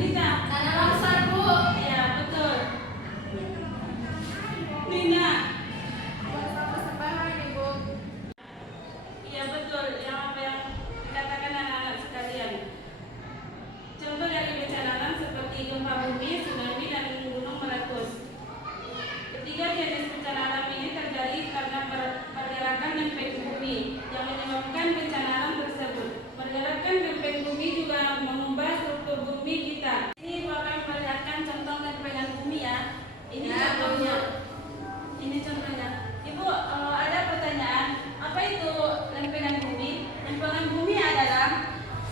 Nita? Tanah longsor, Bu. Ya, betul. Nina? Persembahan, Ibu. Iya, betul. Yang apa yang dikatakan anak-anak sekalian. Contoh dari bencana alam seperti gempa bumi, tsunami, dan gunung meletus. Ketiga jenis bencana alam ini terjadi karena pergerakan lempeng bumi yang menyebabkan bencana alam tersebut. Pergerakan lempeng bumi juga mengubah struktur bumi kita. Ini Bapak memperlihatkan contoh lempengan bumi ya. Ini Ya, contohnya. Ini contohnya. Ibu, ada pertanyaan. Apa itu lempengan bumi? Lempengan bumi adalah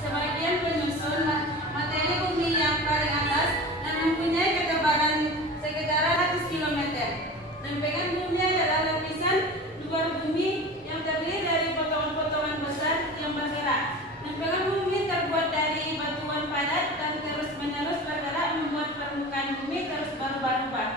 sebagian penyusun materi bumi yang paling atas dan mempunyai ketebalan sekitar 100 km. Lempengan bumi adalah lapisan luar bumi yang terdiri dari potongan-potongan besar yang bergerak. Lempengan bumi terbuat dari batuan padat dan terus-menerus bergerak membuat permukaan bumi terus berubah-ubah.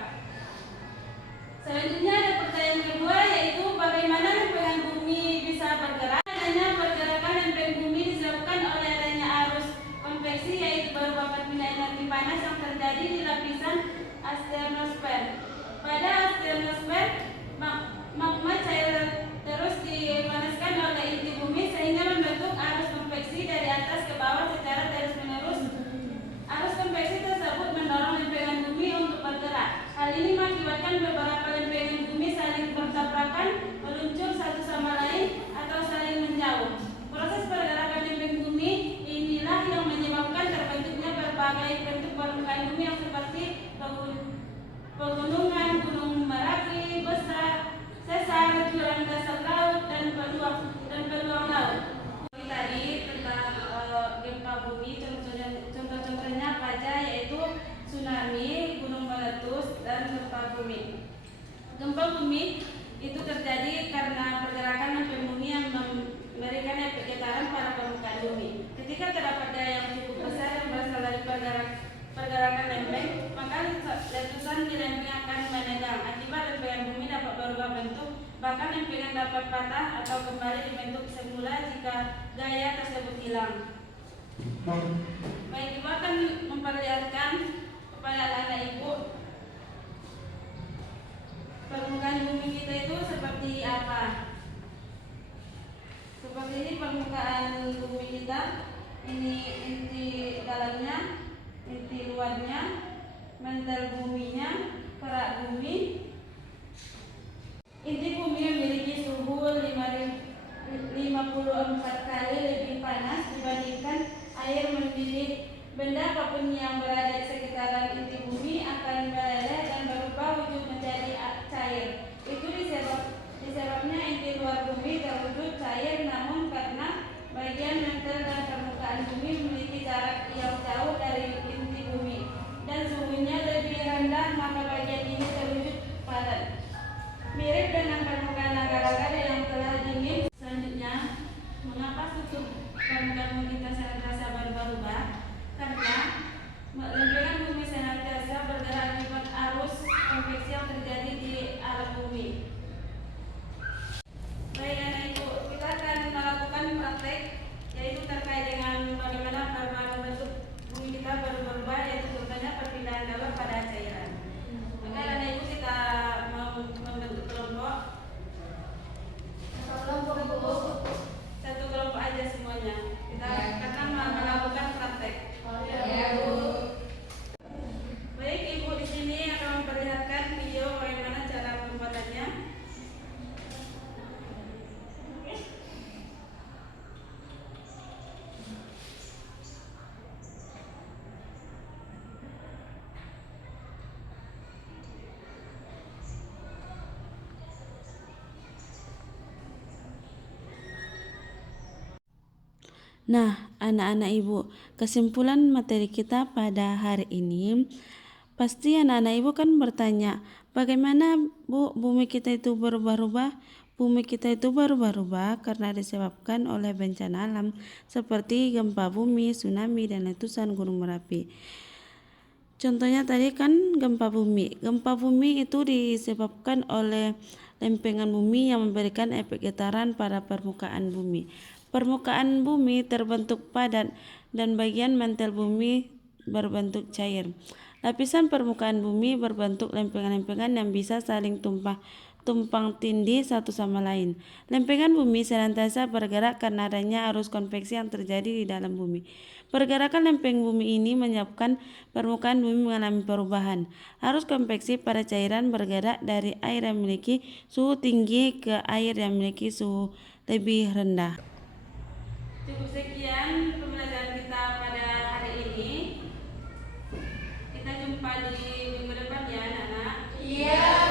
Selanjutnya ada pertanyaan kedua, yaitu bagaimana lempengan bumi bisa bergerak? Adanya pergerakan lempeng bumi disebabkan oleh adanya arus konveksi, yaitu berupa perpindahan energi panas yang terjadi di lapisan asthenosfer. Pada asthenosfer, magma cair terus dipanaskan oleh inti bumi sehingga membentuk arus konveksi dari atas ke bawah secara terus-menerus. Arus konveksi tersebut mendorong lempengan bumi untuk bergerak. Hal ini mengakibatkan beberapa lempengan bumi saling bertabrakan, meluncur satu sama lain, atau saling menjauh. Proses pergerakan lempeng bumi inilah yang menyebabkan terbentuknya berbagai bentuk permukaan bumi yang seperti pegunungan, gunung Merapi, besar, sesar, jurang dasar laut, dan peluang laut. Tadi tentang gempa bumi, contoh-contohnya apa aja, yaitu tsunami, gunung meletus, dan gempa bumi. Gempa bumi itu terjadi karena pergerakan lempeng bumi yang memberikan efek getaran pada permukaan bumi. Ketika terdapat gaya yang cukup besar yang berasal dari pergerakan lempeng, maka letusan di lempeng akan menegang. Akibat lempengan bumi dapat berubah bentuk, bahkan lempengan dapat patah atau kembali dibentuk semula jika gaya tersebut hilang. Baik, Ibu akan memperlihatkan kepada anak-anak Ibu permukaan bumi kita itu seperti apa. Seperti ini permukaan bumi kita. Ini inti dalamnya, inti luarnya, mantel buminya, kerak bumi. Inti bumi memiliki suhu 54 kali lebih panas dibandingkan air mendidih. Benda apapun yang berada di sekitaran inti bumi akan meleleh dan berubah wujud menjadi cair. Itu disebabnya inti luar bumi terwujud cair, namun karena bagian mantel dan permukaan bumi memiliki jarak yang jauh dari inti bumi dan suhunya lebih rendah, maka bagian ini terwujud padat, mirip dengan permukaan agar-agar yang telah dingin. Selanjutnya, mengapa struktur permukaan bumi kita senantiasa berubah-ubah? Karena lempengan bumi senantiasa bergerak akibat arus konveksi yang terjadi di alam bumi. Baik anak Ibu, kita akan melakukan praktek, yaitu terkait dengan bagaimana perubahan bentuk bumi kita berubah-ubah, yaitu contohnya perpindahan galon pada cairan. Maka anak Ibu kita membentuk kelompok. Satu kelompok aja semuanya. Kita akan melakukan praktek. Baik, Ibu di sini akan memperlihatkan video bagaimana cara pembuatannya. Nah, anak-anak Ibu, kesimpulan materi kita pada hari ini, pasti anak-anak Ibu kan bertanya, bagaimana Bu bumi kita itu berubah-ubah? Bumi kita itu berubah-ubah karena disebabkan oleh bencana alam seperti gempa bumi, tsunami, dan letusan gunung Merapi. Contohnya tadi kan gempa bumi. Gempa bumi itu disebabkan oleh lempengan bumi yang memberikan efek getaran pada permukaan bumi. Permukaan bumi terbentuk padat dan bagian mantel bumi berbentuk cair. Lapisan permukaan bumi berbentuk lempengan-lempengan yang bisa saling tumpang tindih satu sama lain. Lempengan bumi senantiasa bergerak karena adanya arus konveksi yang terjadi di dalam bumi. Pergerakan lempeng bumi ini menyebabkan permukaan bumi mengalami perubahan. Arus konveksi pada cairan bergerak dari air yang memiliki suhu tinggi ke air yang memiliki suhu lebih rendah. Cukup sekian pembelajaran kita pada hari ini. Kita jumpa di minggu depan ya anak-anak. Iya.